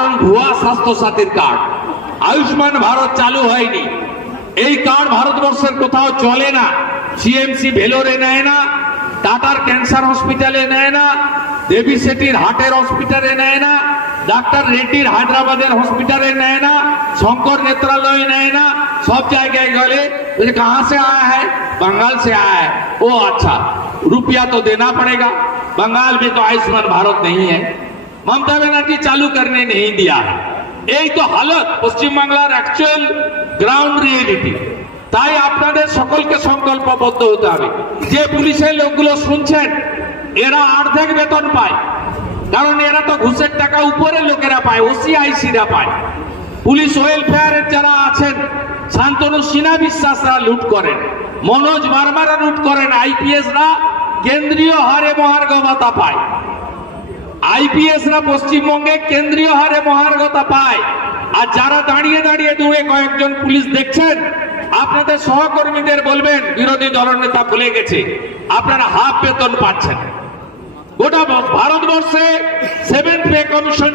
কারণ ভুয়া স্বাস্থ্য সাথীর কার্ড আয়ুষ্মান ভারত চালু হয়নি এই কার্ড ভারতবর্ষের কোথাও চলে না সিএমসি ভেলোরে নেয় না টাটার ক্যান্সার হসপিটালে নেয় না দেবী সেটির হার্টের হসপিটালে নেয় না ডাক্তার রেড্ডির হায়দ্রাবাদের হসপিটালে নেয় না শঙ্কর नेत्रालय নেয় না सब जगह गए बोले कहाँ से आया है बंगाल से आया है ओ अच्छा रुपया तो देना पड़ेगा बंगाल में तो आयुष्मान भारत नहीं है ममता बनर्जी चालू करने नहीं दिया है এই তো হালত পশ্চিম বাংলার অ্যাকচুয়াল গ্রাউন্ড রিয়েলিটি তাই আপনাদের সকলকে সংকল্পবদ্ধ হতে হবে যে পুলিশের লোকগুলো শুনছেন এরা অর্ধেক বেতন পায় কারণ এরা তো ঘুষের টাকা উপরে লোকেরা পায় ওসিআইসিরা পায় পুলিশ ওয়েলফেয়ারের যারা আছেন শান্তনু সিনহা বিশ্বাসরা লুট করেন মনোজ মারমারা লুট করেন আইপিএসরা কেন্দ্রীয় হারে মহার্ঘ ভাতা পায় আইপিএসরা পশ্চিমবঙ্গে কেন্দ্রীয় হারে মহার্ঘতা পায়। আর যারা দাঁড়িয়ে দাঁড়িয়ে দূরে কয়েকজন পুলিশ দেখছেন, আপনাদের সহকর্মীদের বলবেন, বিরোধী দলনেতা ভুলে গেছে। আপনারা হাফ বেতন পাচ্ছেন। গোটা ভারতবর্ষে সেভেন্থ পে কমিশন